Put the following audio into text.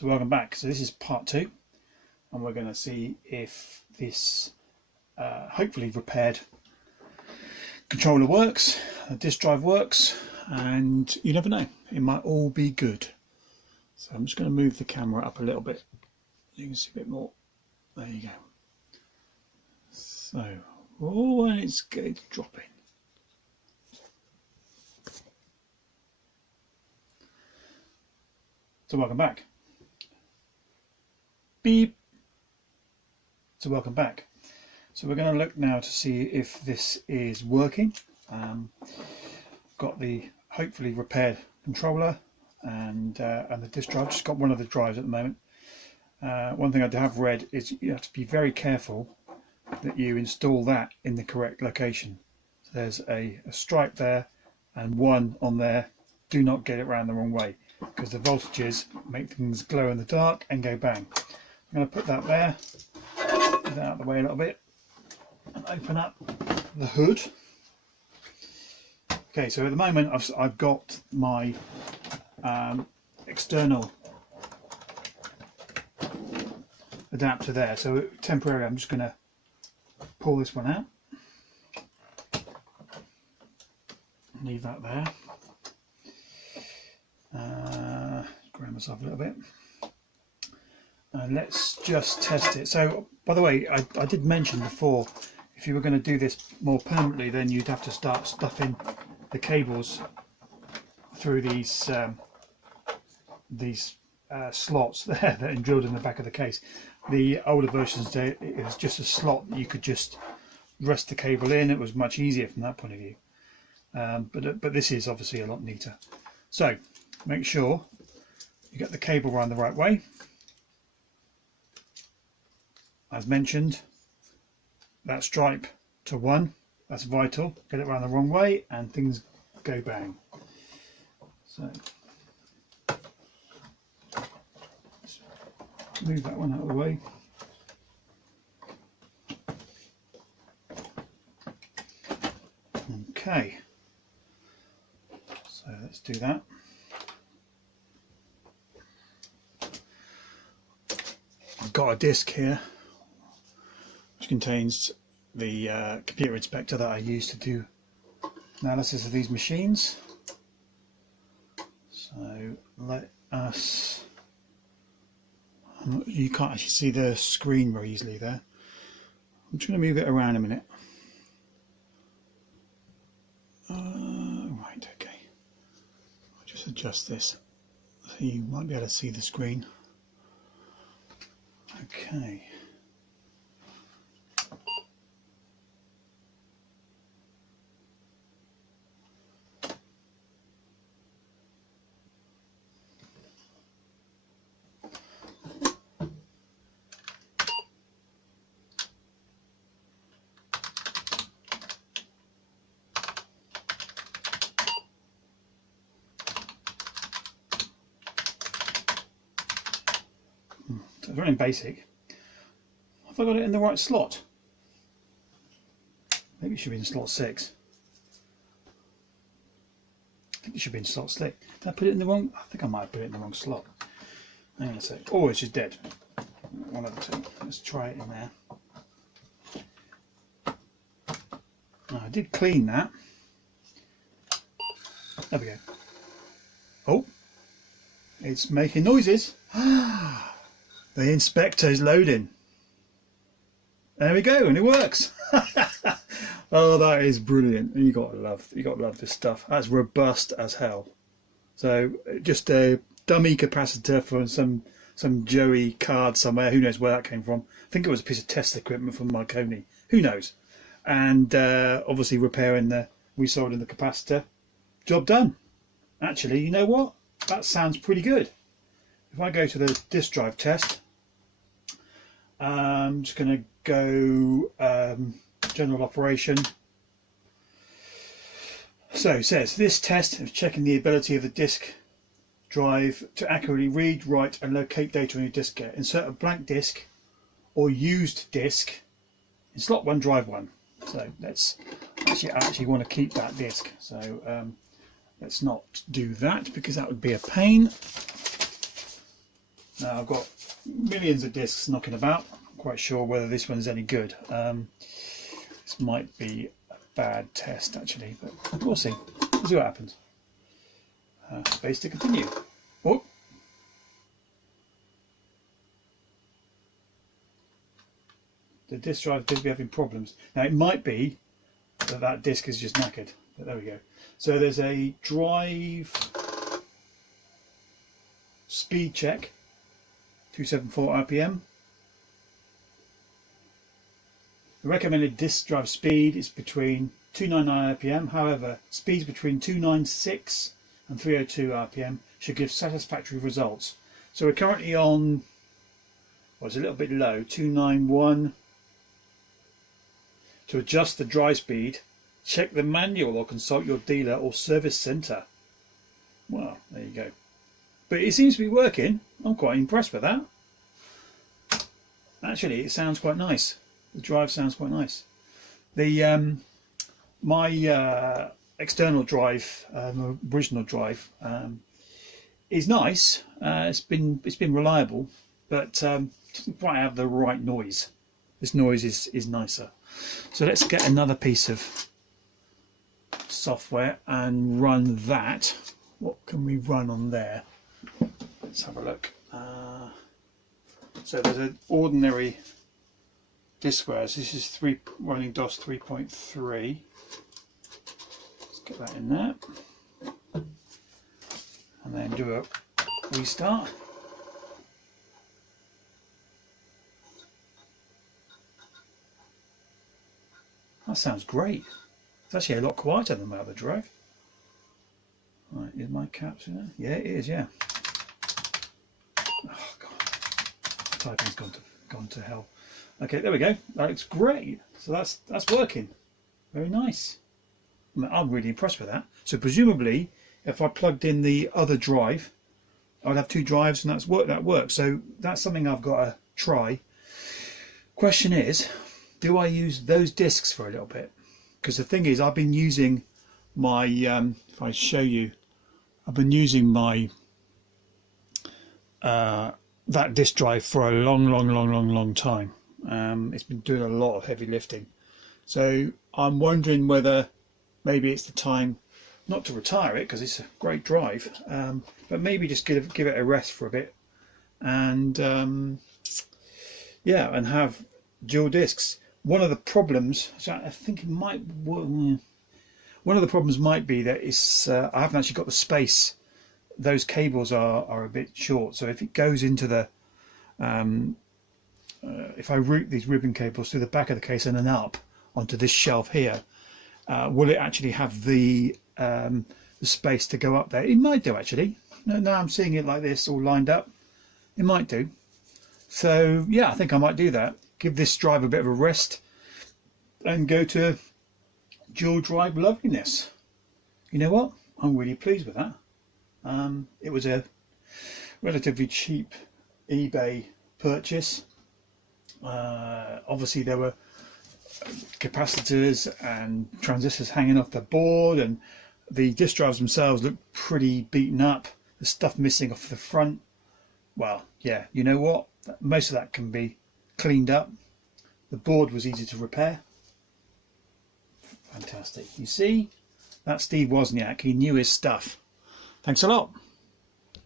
So welcome back. So this is part 2, and we're going to see if this hopefully repaired controller works, the disk drive works, and you never know, it might all be good. So I'm just going to move the camera up a little bit so you can see a bit more. There you go. So, oh, and it's dropping. So welcome back. Beep. So welcome back. So we're going to look now to see if this is working. Got the hopefully repaired controller and the disk drive. Just got one of the drives at the moment. One thing I have read is you have to be very careful that you install that in the correct location. So there's a stripe there and one on there. Do not get it around the wrong way, because the voltages make things glow in the dark and go bang. I'm going to put that there, get that out of the way a little bit, and open up the hood. Okay, so at the moment I've got my external adapter there, so temporarily I'm just going to pull this one out, leave that there. Grab myself a little bit, and let's just test it. So by the way, I did mention before, if you were going to do this more permanently, then you'd have to start stuffing the cables through these slots there that are drilled in the back of the case. The older versions, it was just a slot that you could just rest the cable in. It was much easier from that point of view, but this is obviously a lot neater. So make sure you get the cable around the right way. As mentioned, that stripe to 1, that's vital. Get it around the wrong way and things go bang. So move that one out of the way. Okay, so let's do that. I've got a disc here which contains the computer inspector that I use to do analysis of these machines. So let us, you can't actually see the screen very easily there. I'm just going to move it around a minute. Right, okay. I'll just adjust this so you might be able to see the screen. Okay. So it's running basic. Have I got it in the right slot? Maybe it should be in slot 6. I think it should be in slot 6. Did I put it in the wrong? I think I might have put it in the wrong slot. Hang on a sec. Oh, it's just dead. One of the two. Let's try it in there. I did clean that. There we go. Oh, it's making noises. The inspector is loading. There we go, and it works. Oh, that is brilliant. You got to love this stuff. That's robust as hell. So just a dummy capacitor for some Joey card somewhere. Who knows where that came from? I think it was a piece of test equipment from Marconi. Who knows? And obviously repairing the resoldered in the capacitor. Job done. Actually, you know what? That sounds pretty good. If I go to the disk drive test, I'm just going to go general operation. So it says this test is checking the ability of the disk drive to accurately read, write and locate data on your diskette. Insert a blank disk or used disk in slot 1, drive 1. So let's I actually want to keep that disk. So let's not do that because that would be a pain. Now I've got millions of discs knocking about. I'm quite sure whether this one's any good. This might be a bad test actually, but we'll see. We'll see what happens. Space to continue. Oh. The disk drive appears to be having problems. Now it might be that that disk is just knackered, but there we go. So there's a drive speed check, 274 RPM. The recommended disk drive speed is between 299 RPM. However, speeds between 296 and 302 RPM should give satisfactory results. So we're currently on, well, it's a little bit low, 291. To adjust the drive speed, check the manual or consult your dealer or service centre. Well, there you go. But it seems to be working. I'm quite impressed with that. Actually, it sounds quite nice. The drive sounds quite nice. The my external drive, original drive, is nice. It's been reliable, but doesn't quite have the right noise. This noise is nicer. So let's get another piece of software and run that. What can we run on there? Let's have a look. So there's an ordinary diskWare. This is running DOS 3.3. Let's get that in there. And then do a restart. That sounds great. It's actually a lot quieter than my other drive. Right, is my caps in there? Yeah, it is, yeah. Oh god. Typing's gone to hell. Okay, there we go. That looks great. So that's working. Very nice. I'm really impressed with that. So presumably if I plugged in the other drive, I'd have two drives and that works. So that's something I've got to try. Question is, do I use those discs for a little bit? Because the thing is, I've been using my, if I show you, I've been using my, that disk drive for a long time. It's been doing a lot of heavy lifting. So I'm wondering whether maybe it's the time not to retire it, because it's a great drive, but maybe just give it a rest for a bit, and yeah, and have dual discs. One of the problems, so I think it might, one of the problems might be that it's I haven't actually got the space. Those cables are a bit short, so if it goes into the if I route these ribbon cables through the back of the case and then up onto this shelf here, will it actually have the space to go up there? It might do actually. Now I'm seeing it like this all lined up. It might do. So yeah, I think I might do that. Give this drive a bit of a rest and go to dual drive loveliness. You know what? I'm really pleased with that. It was a relatively cheap eBay purchase. Obviously there were capacitors and transistors hanging off the board, and the disk drives themselves look pretty beaten up. There's stuff missing off the front. Well, yeah, you know what? Most of that can be cleaned up. The board was easy to repair. Fantastic. You see, that's Steve Wozniak. He knew his stuff. Thanks a lot.